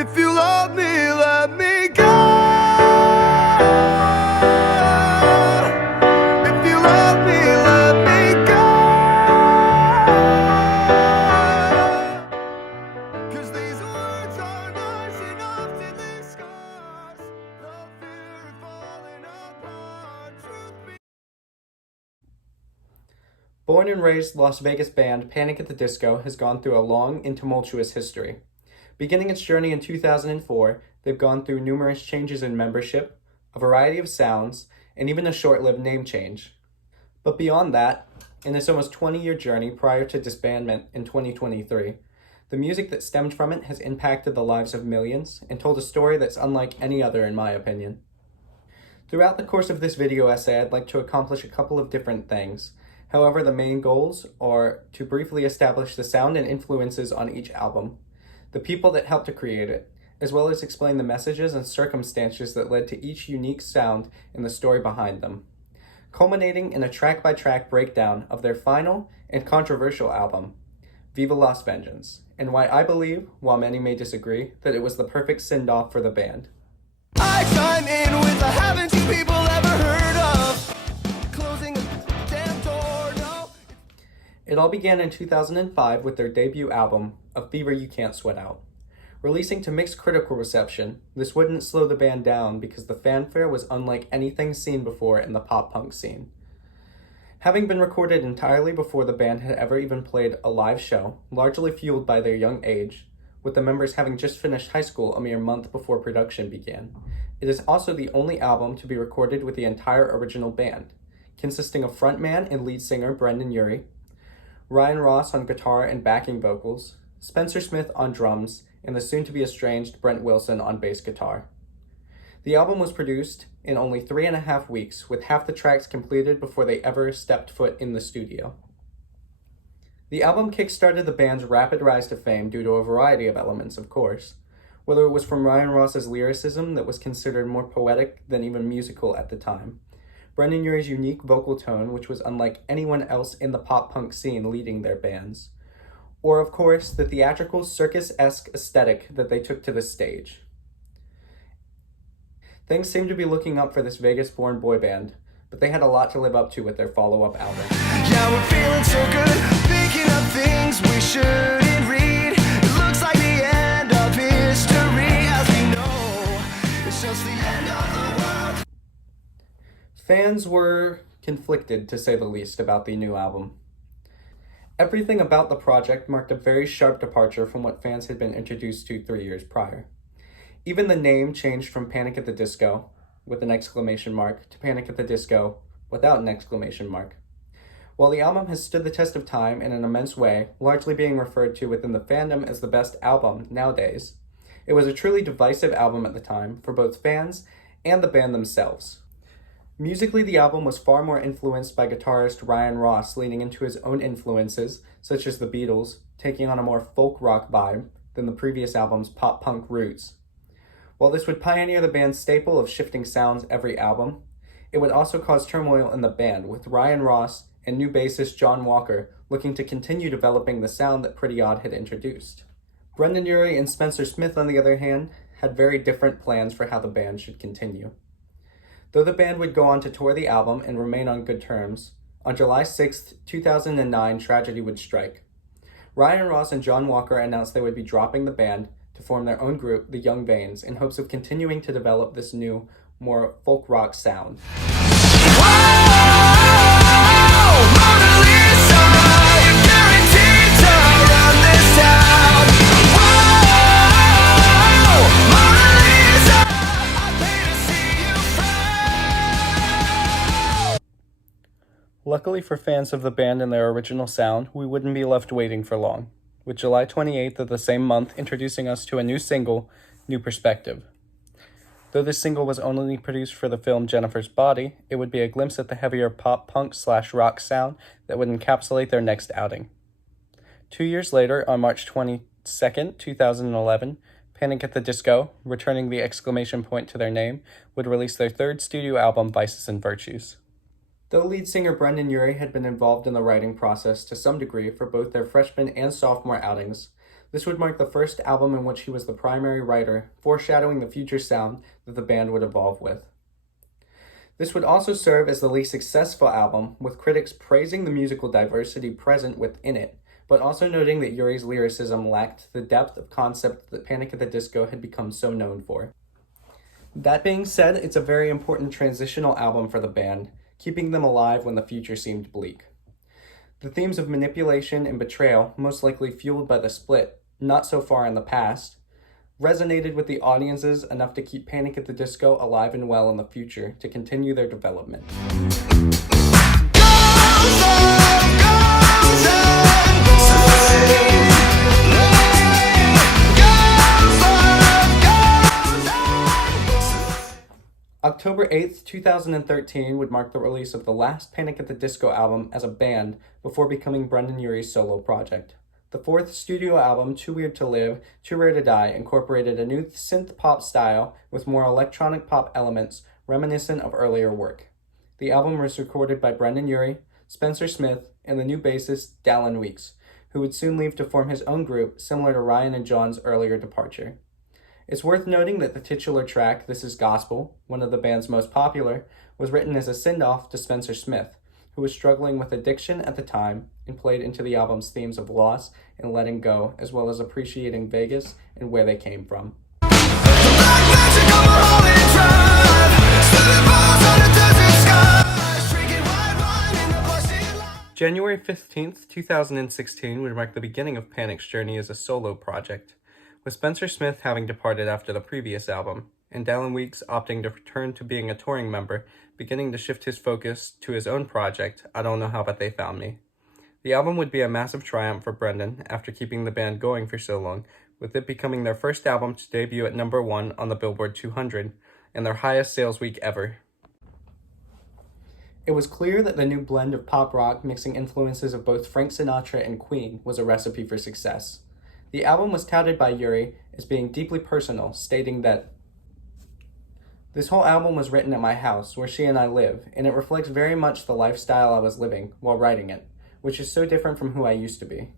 If you love me, let me go. If you love me, let me go. 'Cause these words are nice enough to leave scars. The fear of falling apart. Truth be Born and raised Las Vegas band Panic at the Disco has gone through a long and tumultuous history. Beginning its journey in 2004, they've gone through numerous changes in membership, a variety of sounds, and even a short-lived name change. But beyond that, in this almost 20-year journey prior to disbandment in 2023, the music that stemmed from it has impacted the lives of millions and told a story that's unlike any other in my opinion. Throughout the course of this video essay, I'd like to accomplish a couple of different things. However, the main goals are to briefly establish the sound and influences on each album, the people that helped to create it, as well as explain the messages and circumstances that led to each unique sound and the story behind them, culminating in a track-by-track breakdown of their final and controversial album, Viva Las Vengeance, and why I believe, while many may disagree, that it was the perfect send-off for the band. I chime in with a haven't you people ever heard of closing a damn door, no? It all began in 2005 with their debut album, A Fever You Can't Sweat Out. Releasing to mixed critical reception, this wouldn't slow the band down because the fanfare was unlike anything seen before in the pop-punk scene. Having been recorded entirely before the band had ever even played a live show, largely fueled by their young age, with the members having just finished high school a mere month before production began, it is also the only album to be recorded with the entire original band, consisting of frontman and lead singer Brendon Urie, Ryan Ross on guitar and backing vocals, Spencer Smith on drums, and the soon-to-be-estranged Brent Wilson on bass guitar. The album was produced in only 3.5 weeks, with half the tracks completed before they ever stepped foot in the studio. The album kickstarted the band's rapid rise to fame due to a variety of elements, of course, whether it was from Ryan Ross's lyricism that was considered more poetic than even musical at the time, Brendon Urie's unique vocal tone, which was unlike anyone else in the pop-punk scene leading their bands, or of course, the theatrical circus-esque aesthetic that they took to the stage. Things seemed to be looking up for this Vegas-born boy band, but they had a lot to live up to with their follow-up album. Yeah, we're feeling so good, thinking of things we shouldn't read. It looks like the end of history, as we know. It's just the end of the world. Fans were conflicted, to say the least, about the new album. Everything about the project marked a very sharp departure from what fans had been introduced to 3 years prior. Even the name changed from Panic at the Disco, with an exclamation mark, to Panic at the Disco, without an exclamation mark. While the album has stood the test of time in an immense way, largely being referred to within the fandom as the best album nowadays, it was a truly divisive album at the time for both fans and the band themselves. Musically, the album was far more influenced by guitarist Ryan Ross leaning into his own influences, such as the Beatles, taking on a more folk rock vibe than the previous album's pop-punk roots. While this would pioneer the band's staple of shifting sounds every album, it would also cause turmoil in the band, with Ryan Ross and new bassist John Walker looking to continue developing the sound that Pretty Odd had introduced. Brendon Urie and Spencer Smith, on the other hand, had very different plans for how the band should continue. Though the band would go on to tour the album and remain on good terms, on July 6, 2009, tragedy would strike. Ryan Ross and John Walker announced they would be dropping the band to form their own group, the Young Vanes, in hopes of continuing to develop this new, more folk rock sound. Luckily for fans of the band and their original sound, we wouldn't be left waiting for long, with July 28th of the same month introducing us to a new single, New Perspective. Though this single was only produced for the film Jennifer's Body, it would be a glimpse at the heavier pop-punk/rock sound that would encapsulate their next outing. 2 years later, on March 22nd, 2011, Panic at the Disco, returning the exclamation point to their name, would release their third studio album, Vices and Virtues. Though lead singer Brendon Urie had been involved in the writing process to some degree for both their freshman and sophomore outings, This would mark the first album in which he was the primary writer, foreshadowing the future sound that the band would evolve with. This would also serve as the least successful album, with critics praising the musical diversity present within it, but also noting that Urie's lyricism lacked the depth of concept that Panic at the Disco had become so known for. That being said, it's a very important transitional album for the band, keeping them alive when the future seemed bleak. The themes of manipulation and betrayal, most likely fueled by the split, not so far in the past, resonated with the audiences enough to keep Panic at the Disco alive and well in the future to continue their development. October 8th, 2013 would mark the release of the last Panic at the Disco album as a band before becoming Brendon Urie's solo project. The fourth studio album, Too Weird to Live, Too Rare to Die, incorporated a new synth pop style with more electronic pop elements reminiscent of earlier work. The album was recorded by Brendon Urie, Spencer Smith, and the new bassist Dallin Weeks, who would soon leave to form his own group similar to Ryan and John's earlier departure. It's worth noting that the titular track, This Is Gospel, one of the band's most popular, was written as a send-off to Spencer Smith, who was struggling with addiction at the time and played into the album's themes of loss and letting go, as well as appreciating Vegas and where they came from. January 15th, 2016 would mark the beginning of Panic's journey as a solo project, with Spencer Smith having departed after the previous album, and Dallin Weeks opting to return to being a touring member, beginning to shift his focus to his own project, I Don't Know How But They Found Me. The album would be a massive triumph for Brendon after keeping the band going for so long, with it becoming their first album to debut at number 1 on the Billboard 200, and their highest sales week ever. It was clear that the new blend of pop rock mixing influences of both Frank Sinatra and Queen was a recipe for success. The album was touted by Urie as being deeply personal, stating that, "This whole album was written at my house, where she and I live, and it reflects very much the lifestyle I was living while writing it, which is so different from who I used to be."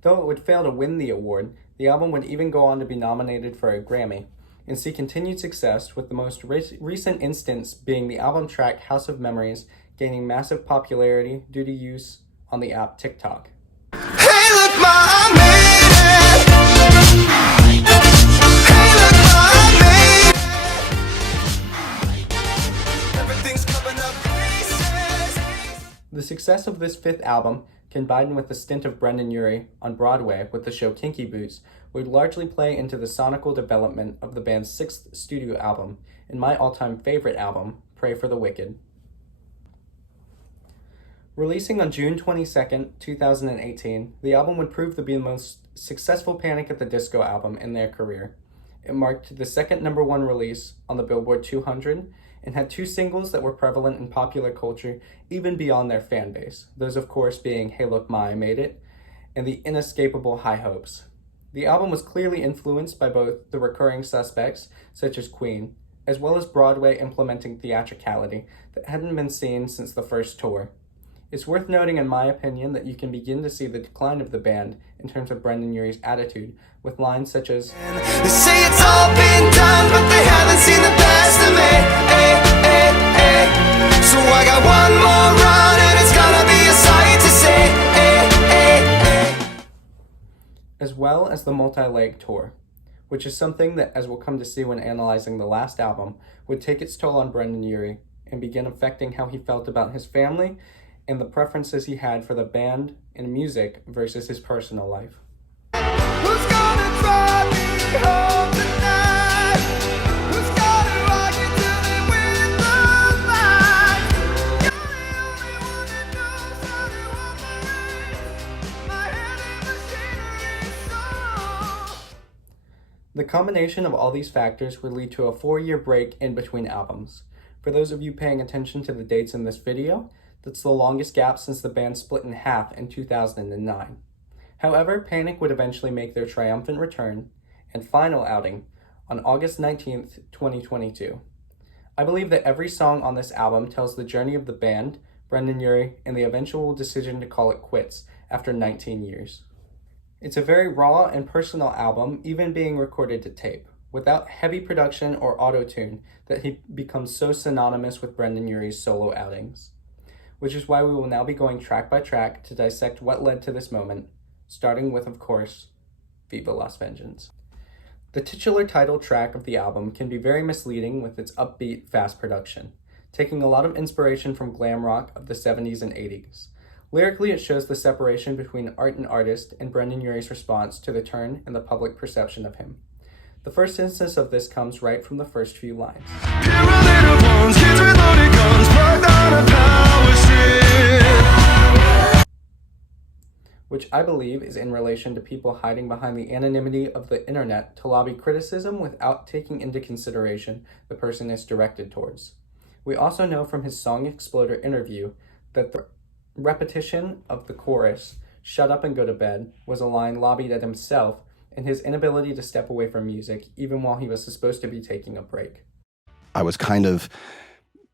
Though it would fail to win the award, the album would even go on to be nominated for a Grammy, and see continued success, with the most recent instance being the album track House of Memories gaining massive popularity due to use on the app TikTok. Hey, look, ma, I made it. Hey, look, ma, I made it. Everything's coming up places. The success of this fifth album, combined with the stint of Brendon Urie on Broadway with the show Kinky Boots, would largely play into the sonical development of the band's sixth studio album, and my all-time favorite album, Pray for the Wicked. Releasing on June 22nd, 2018, the album would prove to be the most successful Panic at the Disco album in their career. It marked the second number 1 release on the Billboard 200 and had 2 singles that were prevalent in popular culture even beyond their fan base, those of course being Hey Look Ma, I Made It and the inescapable High Hopes. The album was clearly influenced by both the recurring suspects, such as Queen, as well as Broadway implementing theatricality that hadn't been seen since the first tour. It's worth noting, in my opinion, that you can begin to see the decline of the band in terms of Brendon Urie's attitude, with lines such as, They say it's all been done, but they haven't seen the best of me. So I got one more run, and it's gonna be a sight to see. as well as the multi-leg tour, which is something that, as we'll come to see when analyzing the last album, would take its toll on Brendon Urie and begin affecting how he felt about his family and the preferences he had for the band and music versus his personal life. Who's gonna drive me home tonight? Who's gonna rock it till they win the fight? You're the only one that knows how to operate my heavy machinery soul. The combination of all these factors would lead to a 4-year break in between albums. For those of you paying attention to the dates in this video, that's the longest gap since the band split in half in 2009. However, Panic would eventually make their triumphant return and final outing on August 19th, 2022. I believe that every song on this album tells the journey of the band, Brendon Urie, and the eventual decision to call it quits after 19 years. It's a very raw and personal album, even being recorded to tape, without heavy production or auto-tune that he becomes so synonymous with Brendon Urie's solo outings. Which is why we will now be going track by track to dissect what led to this moment, starting with, of course, Viva Las Vengeance. The titular title track of the album can be very misleading with its upbeat, fast production, taking a lot of inspiration from glam rock of the 70s and 80s. Lyrically, it shows the separation between art and artist and Brendon Urie's response to the turn in the public perception of him. The first instance of this comes right from the first few lines. Which I believe is in relation to people hiding behind the anonymity of the internet to lobby criticism without taking into consideration the person it's directed towards. We also know from his Song Exploder interview that the repetition of the chorus, "Shut up and go to bed," was a line lobbied at himself and his inability to step away from music even while he was supposed to be taking a break. I was kind of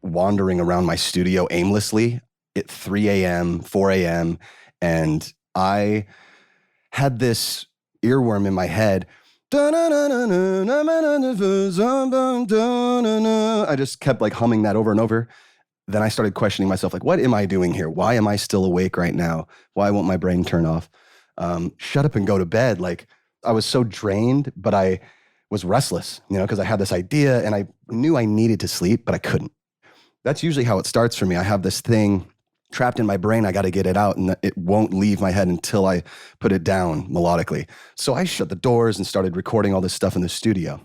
wandering around my studio aimlessly at 3 a.m., 4 a.m., and I had this earworm in my head. I just kept like humming that over and over. Then I started questioning myself, like, what am I doing here? Why am I still awake right now? Why won't my brain turn off? Shut up and go to bed. Like, I was so drained, but I was restless, because I had this idea and I knew I needed to sleep, but I couldn't. That's usually how it starts for me. I have this thing trapped in my brain. I got to get it out, and it won't leave my head until I put it down melodically. So I shut the doors and started recording all this stuff in the studio.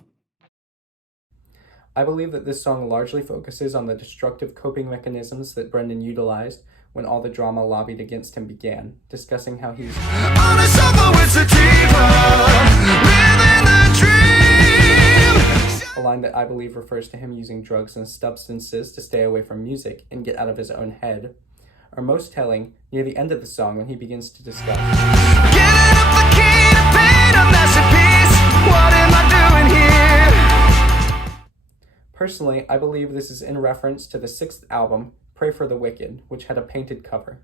I believe that this song largely focuses on the destructive coping mechanisms that Brendon utilized when all the drama lobbied against him began, discussing how he's on a sofa with sativa, living the dream. A line that I believe refers to him using drugs and substances to stay away from music and get out of his own head. Or most telling, near the end of the song when he begins to discuss giving up the key to paint a masterpiece. What am I doing here? Personally, I believe this is in reference to the 6th album, Pray for the Wicked, which had a painted cover.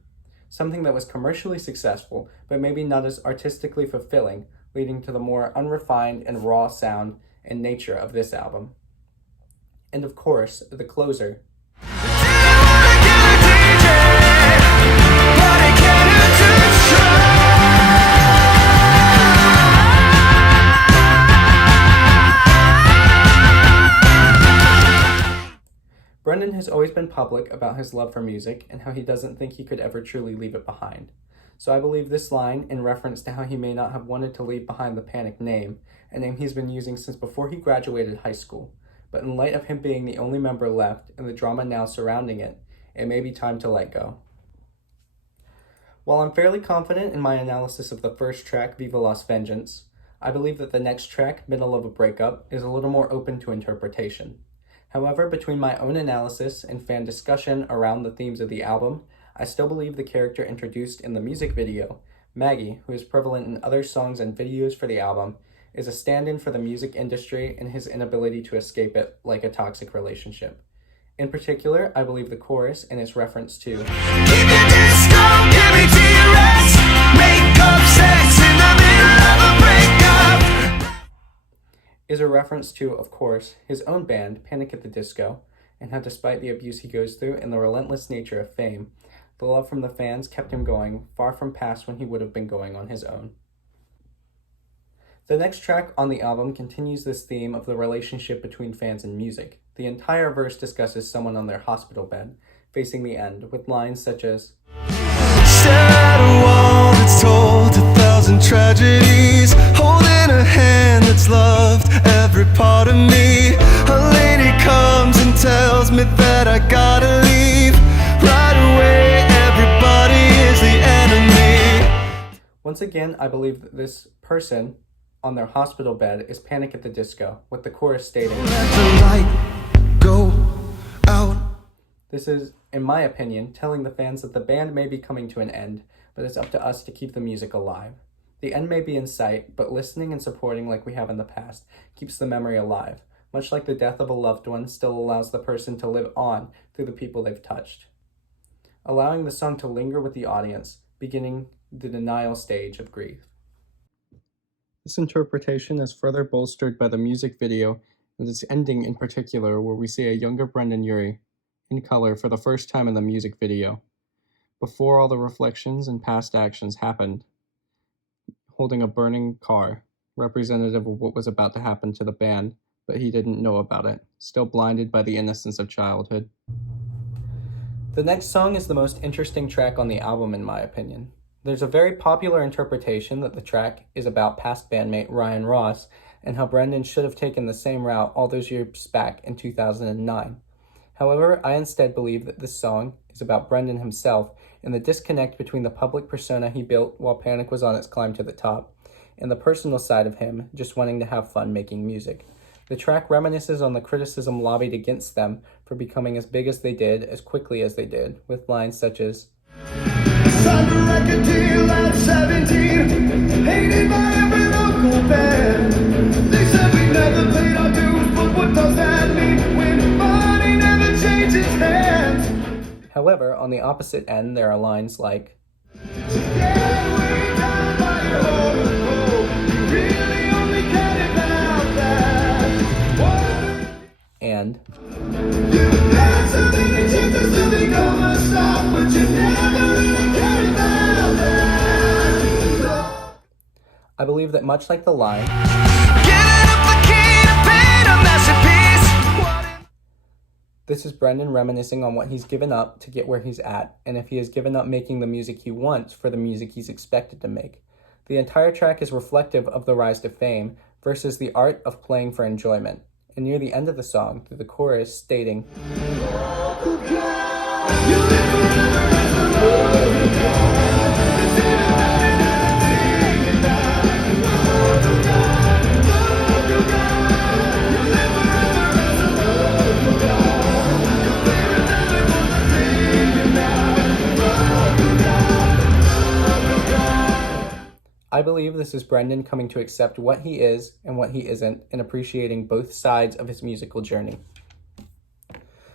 Something that was commercially successful, but maybe not as artistically fulfilling, leading to the more unrefined and raw sound and nature of this album. And of course, the closer. Brendon has always been public about his love for music and how he doesn't think he could ever truly leave it behind. So I believe this line, in reference to how he may not have wanted to leave behind the Panic name, a name he's been using since before he graduated high school, but in light of him being the only member left and the drama now surrounding it, it may be time to let go. While I'm fairly confident in my analysis of the first track, Viva Las Vengeance, I believe that the next track, Middle of a Breakup, is a little more open to interpretation. However, between my own analysis and fan discussion around the themes of the album, I still believe the character introduced in the music video, Maggie, who is prevalent in other songs and videos for the album, is a stand-in for the music industry and his inability to escape it like a toxic relationship. In particular, I believe the chorus and its reference to keep your disco, give me T-Rex, make up sex in the middle of a breakup, is a reference to, of course, his own band, Panic at the Disco, and how despite the abuse he goes through and the relentless nature of fame, the love from the fans kept him going far from past when he would have been going on his own. The next track on the album continues this theme of the relationship between fans and music. The entire verse discusses someone on their hospital bed, facing the end, with lines such as "Set a wall that's told 1,000 tragedies, holding a hand that's loved every part of me. A lady comes and tells me that I gotta leave. Right away, everybody is the enemy." Once again, I believe that this person on their hospital bed is Panic at the Disco, with the chorus stating, "Let the light go out." This is, in my opinion, telling the fans that the band may be coming to an end, but it's up to us to keep the music alive. The end may be in sight, but listening and supporting like we have in the past keeps the memory alive, much like the death of a loved one still allows the person to live on through the people they've touched. Allowing the song to linger with the audience, beginning the denial stage of grief. This interpretation is further bolstered by the music video and its ending in particular, where we see a younger Brendon Urie in color for the first time in the music video, before all the reflections and past actions happened, holding a burning car, representative of what was about to happen to the band, but he didn't know about it, still blinded by the innocence of childhood. The next song is the most interesting track on the album, in my opinion. There's a very popular interpretation that the track is about past bandmate Ryan Ross and how Brendon should have taken the same route all those years back in 2009. However, I instead believe that this song is about Brendon himself and the disconnect between the public persona he built while Panic was on its climb to the top and the personal side of him just wanting to have fun making music. The track reminisces on the criticism lobbied against them for becoming as big as they did as quickly as they did, with lines such as, Signed a record deal at 17, hated by every local band. They said we never paid our dues, but what does that mean when money never changes hands? However, on the opposite end, there are lines like, Yeah, we're down by your home, you really only cared about that. and, You had so many chances to become a star, but you never really cared about that. I believe that much like the line, Giving up the key to paint a masterpiece. this is Brendon reminiscing on what he's given up to get where he's at, and if he has given up making the music he wants for the music he's expected to make. The entire track is reflective of the rise to fame versus the art of playing for enjoyment. And near the end of the song, through the chorus stating, I believe this is Brendon coming to accept what he is and what he isn't, and appreciating both sides of his musical journey.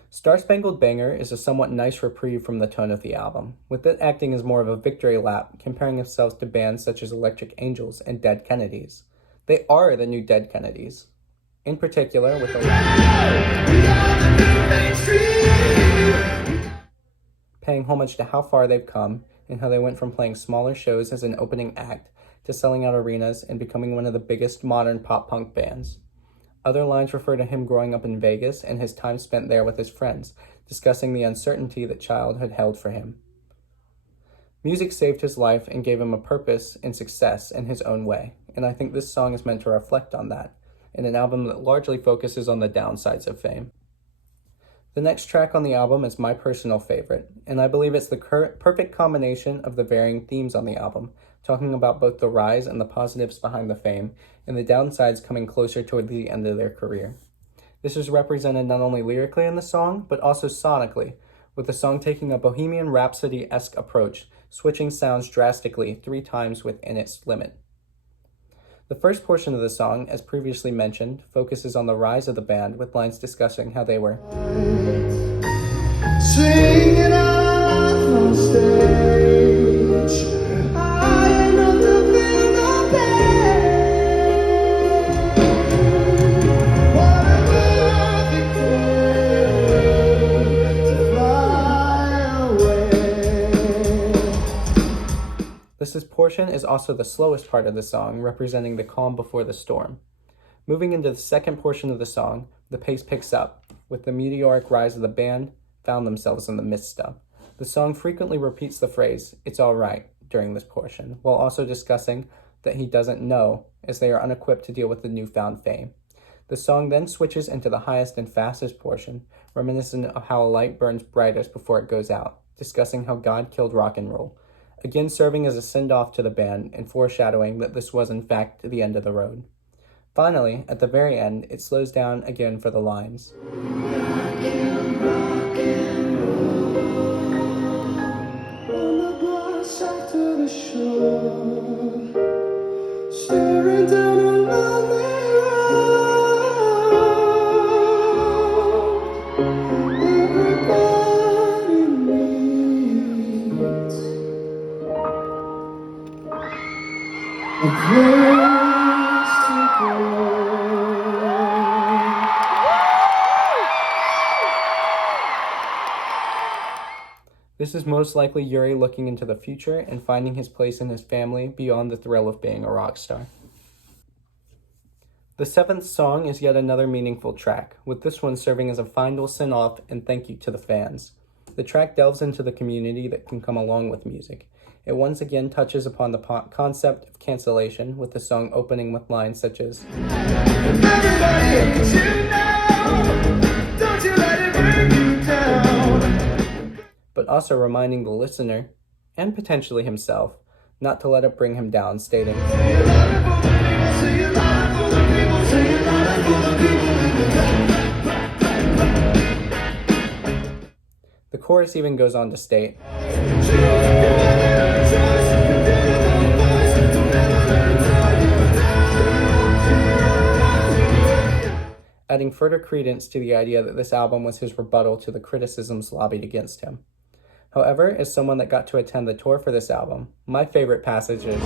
Star Spangled Banner is a somewhat nice reprieve from the tone of the album, with it acting as more of a victory lap, comparing itself to bands such as Electric Angels and Dead Kennedys. They are the new Dead Kennedys. In particular, with paying homage to how far they've come and how they went from playing smaller shows as an opening act to selling out arenas and becoming one of the biggest modern pop-punk bands. Other lines refer to him growing up in Vegas and his time spent there with his friends, discussing the uncertainty that childhood held for him. Music saved his life and gave him a purpose and success in his own way, and I think this song is meant to reflect on that, in an album that largely focuses on the downsides of fame. The next track on the album is my personal favorite, and I believe it's the perfect combination of the varying themes on the album, talking about both the rise and the positives behind the fame, and the downsides coming closer toward the end of their career. This is represented not only lyrically in the song, but also sonically, with the song taking a Bohemian Rhapsody-esque approach, switching sounds drastically 3 times within its limit. The first portion of the song, as previously mentioned, focuses on the rise of the band, with lines discussing how they were Singing out on stage, I know the feel no pain. What a perfect day to fly away. This portion is also the slowest part of the song, representing the calm before the storm. Moving into the second portion of the song, the pace picks up, with the meteoric rise of the band found themselves in the midst of. The song frequently repeats the phrase, "It's all right," during this portion, while also discussing that he doesn't know, as they are unequipped to deal with the newfound fame. The song then switches into the highest and fastest portion, reminiscent of how a light burns brightest before it goes out, discussing how God killed rock and roll, again serving as a send-off to the band and foreshadowing that this was in fact the end of the road. Finally, at the very end, it slows down again for the lines. Staring down a lonely road, everybody. This is most likely Urie looking into the future and finding his place in his family beyond the thrill of being a rock star. The 7th song is yet another meaningful track, with this one serving as a final send-off and thank you to the fans. The track delves into the community that can come along with music. It once again touches upon the concept of cancellation, with the song opening with lines such as, Everybody, chill now. Don't you let it bring you down. but also reminding the listener, and potentially himself, not to let it bring him down, stating, the chorus even goes on to state, adding further credence to the idea that this album was his rebuttal to the criticisms lobbied against him. However, as someone that got to attend the tour for this album, my favorite passage is,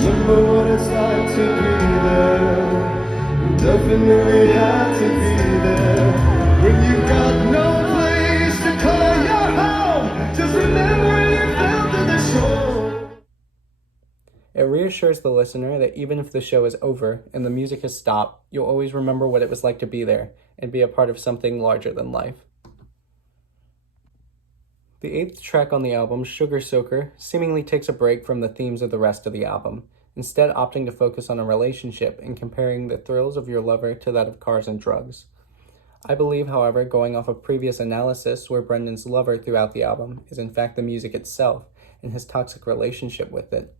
Remember what it's like to be there. Definitely had to be there. When you got no place to call your home, just remember you fell to the shore. it reassures the listener that even if the show is over and the music has stopped, you'll always remember what it was like to be there and be a part of something larger than life. The 8th track on the album, Sugar Soaker, seemingly takes a break from the themes of the rest of the album, instead opting to focus on a relationship and comparing the thrills of your lover to that of cars and drugs. I believe, however, going off of previous analysis where Brendon's lover throughout the album is in fact the music itself and his toxic relationship with it,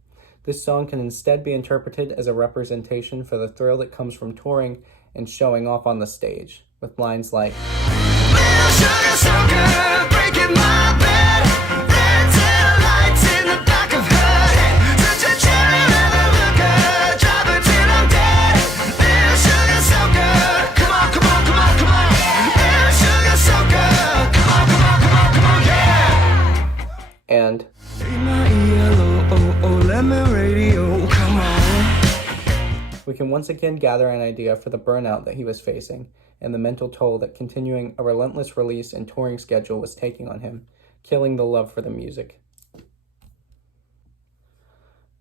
this song can instead be interpreted as a representation for the thrill that comes from touring and showing off on the stage, with lines like, Little sugar soaker, breaking my bed. Red tail lights in the back of her head. Such a cherry leather looker, drive her till I'm dead. Little sugar soaker, come on, come on, come on, come on. Little sugar soaker, come on, come on, come on, come on, yeah. and Take my yellow, oh, oh, lemon radio, come on. we can once again gather an idea for the burnout that he was facing and the mental toll that continuing a relentless release and touring schedule was taking on him, killing the love for the music.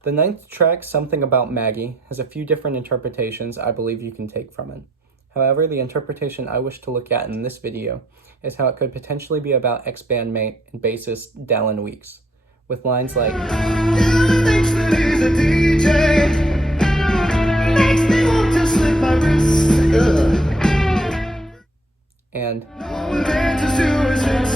The 9th track, Something About Maggie, has a few different interpretations I believe you can take from it. However, the interpretation I wish to look at in this video is how it could potentially be about ex-bandmate and bassist Dallin Weeks, with lines like, Thinks that he's a DJ. Makes me want to slip my wrist. Ugh. and No one dared to sue his hits.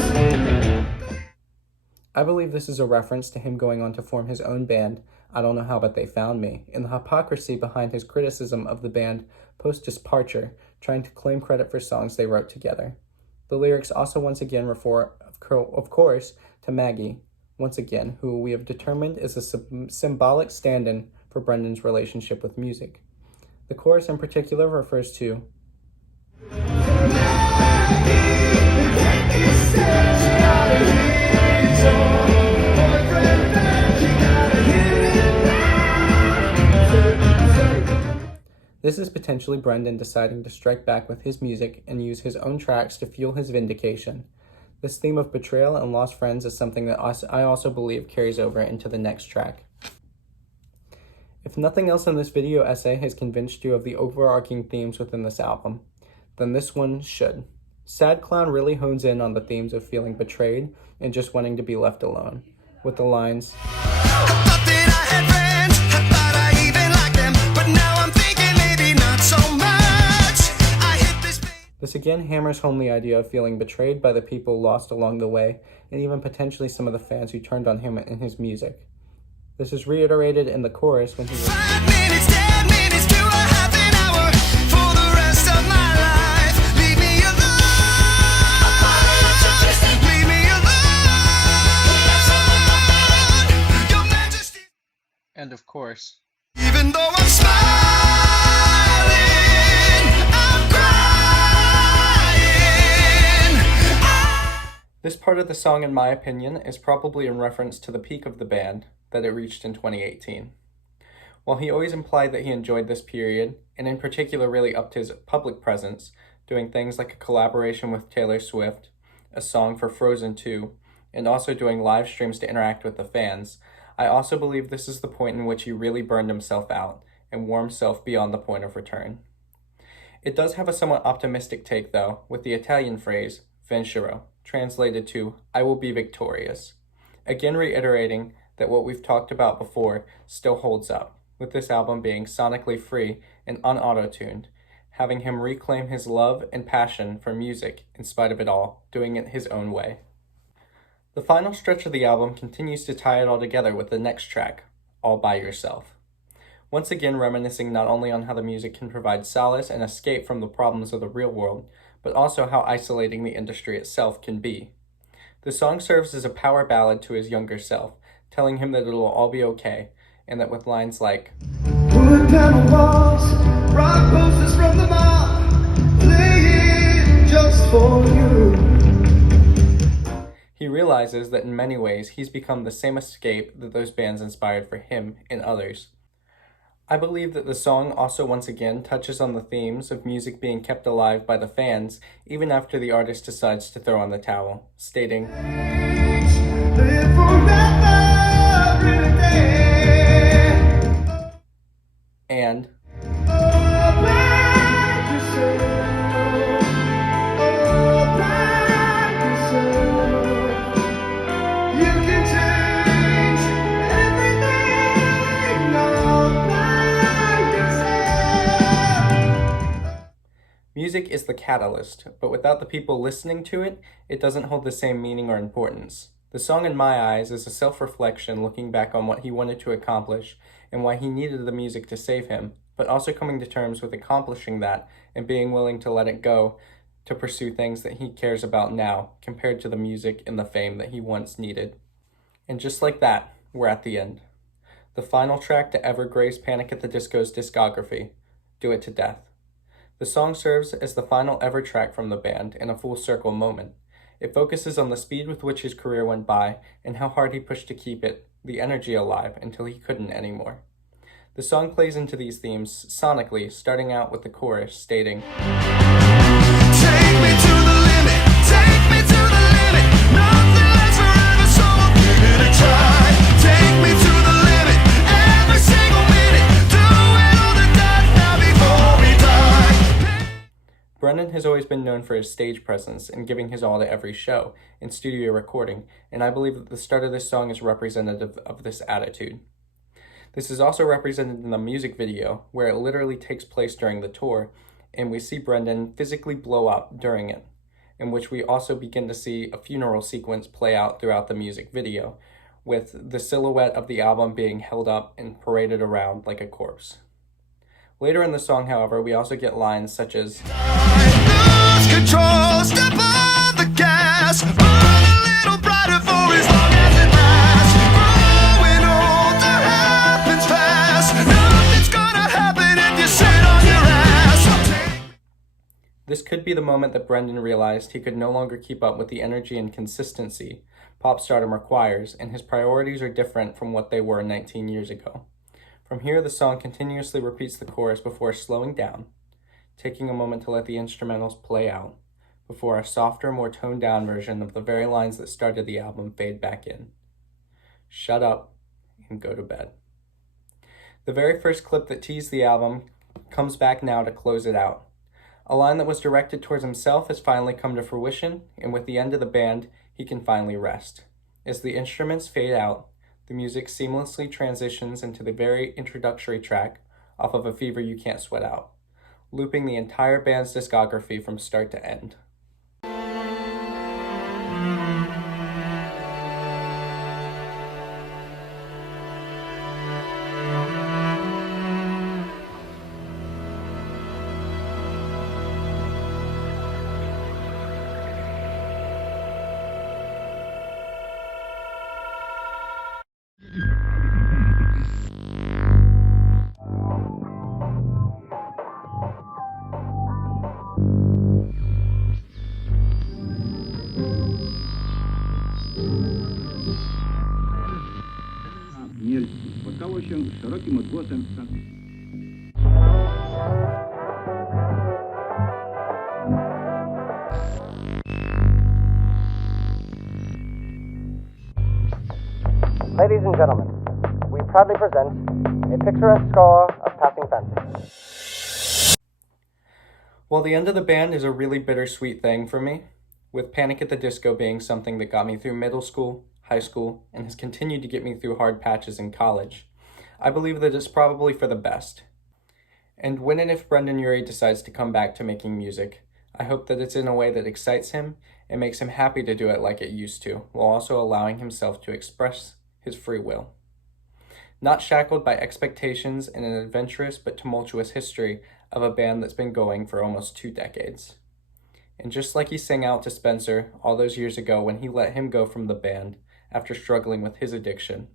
I believe this is a reference to him going on to form his own band, I Don't Know How But They Found Me, and the hypocrisy behind his criticism of the band post-departure, trying to claim credit for songs they wrote together. The lyrics also once again refer, of course, to Maggie, once again, who we have determined is a symbolic stand-in for Brendon's relationship with music. The chorus in particular refers to, this is potentially Brendon deciding to strike back with his music and use his own tracks to fuel his vindication. This theme of betrayal and lost friends is something that I also believe carries over into the next track. If nothing else in this video essay has convinced you of the overarching themes within this album, then this one should. Sad Clown really hones in on the themes of feeling betrayed and just wanting to be left alone, with the lines, Thought that I had friends, I thought I even liked them, but now I'm thinking maybe not so much. I hit this. This again hammers home the idea of feeling betrayed by the people lost along the way, and even potentially some of the fans who turned on him and his music. This is reiterated in the chorus when he was, 5 minutes, 10 minutes to a half an hour for the rest of my life. Leave me alone. Leave me alone. Your Majesty. and of course, Even though I'm smiling, I'm crying. this part of the song, in my opinion, is probably in reference to the peak of the band that it reached in 2018. While he always implied that he enjoyed this period, and in particular really upped his public presence, doing things like a collaboration with Taylor Swift, a song for Frozen 2, and also doing live streams to interact with the fans, I also believe this is the point in which he really burned himself out and wore himself beyond the point of return. It does have a somewhat optimistic take, though, with the Italian phrase, vincerò, translated to, I will be victorious, again reiterating that what we've talked about before still holds up, with this album being sonically free and unauto-tuned, having him reclaim his love and passion for music in spite of it all, doing it his own way. The final stretch of the album continues to tie it all together with the next track, All By Yourself. Once again reminiscing not only on how the music can provide solace and escape from the problems of the real world, but also how isolating the industry itself can be. The song serves as a power ballad to his younger self, telling him that it'll all be okay, and that with lines like, Wood panel walls, rock posters from the mob, playing just for you. he realizes that in many ways he's become the same escape that those bands inspired for him and others. I believe that the song also once again touches on the themes of music being kept alive by the fans even after the artist decides to throw on the towel, stating, Live forever in a day. and, All by yourself. All by yourself. You can change everything all by yourself. music is the catalyst, but without the people listening to it, it doesn't hold the same meaning or importance. The song in my eyes is a self-reflection looking back on what he wanted to accomplish and why he needed the music to save him, but also coming to terms with accomplishing that and being willing to let it go to pursue things that he cares about now compared to the music and the fame that he once needed. And just like that, we're at the end. The final track to ever grace Panic at the Disco's discography, Do It to Death. The song serves as the final ever track from the band in a full circle moment. It focuses on the speed with which his career went by and how hard he pushed to keep it, the energy alive, until he couldn't anymore. The song plays into these themes sonically, starting out with the chorus stating, Take me to the limit, take me to the limit. Nothing lasts forever, so I'll give it a try. Take me to the limit, every single minute. Do it on the dot now before we die. Brendon has always been known for his stage presence and giving his all to every show and studio recording, and I believe that the start of this song is representative of this attitude. This is also represented in the music video, where it literally takes place during the tour, and we see Brendon physically blow up during it, in which we also begin to see a funeral sequence play out throughout the music video, with the silhouette of the album being held up and paraded around like a corpse. Later in the song, however, we also get lines such as, Lose control, step on the gas. Burn a little brighter for as long as it lasts. Growing older happens fast. Nothing's gonna happen if you sit on your ass. This could be the moment that Brendon realized he could no longer keep up with the energy and consistency pop stardom requires, and his priorities are different from what they were 19 years ago. From here, the song continuously repeats the chorus before slowing down, taking a moment to let the instrumentals play out, before a softer, more toned-down version of the very lines that started the album fade back in. Shut up and go to bed. The very first clip that teased the album comes back now to close it out. A line that was directed towards himself has finally come to fruition, and with the end of the band, he can finally rest. As the instruments fade out, the music seamlessly transitions into the very introductory track off of A Fever You Can't Sweat Out, looping the entire band's discography from start to end. stało się szerokim odgłosem w Stanach. Ladies and gentlemen, we proudly present a picturesque score of Passing Fancy. Well, the end of the band is a really bittersweet thing for me, with Panic at the Disco being something that got me through middle school, high school, and has continued to get me through hard patches in college. I believe that it's probably for the best. And when and if Brendon Urie decides to come back to making music, I hope that it's in a way that excites him and makes him happy to do it like it used to, while also allowing himself to express his free will. Not shackled by expectations in an adventurous but tumultuous history of a band that's been going for almost 2 decades. And just like he sang out to Spencer all those years ago when he let him go from the band after struggling with his addiction,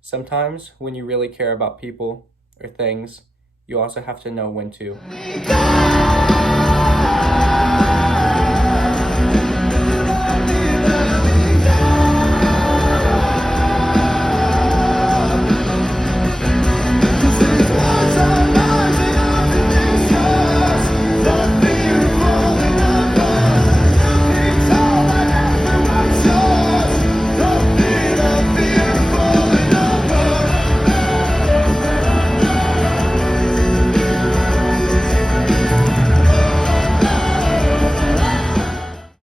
sometimes when you really care about people or things, you also have to know when to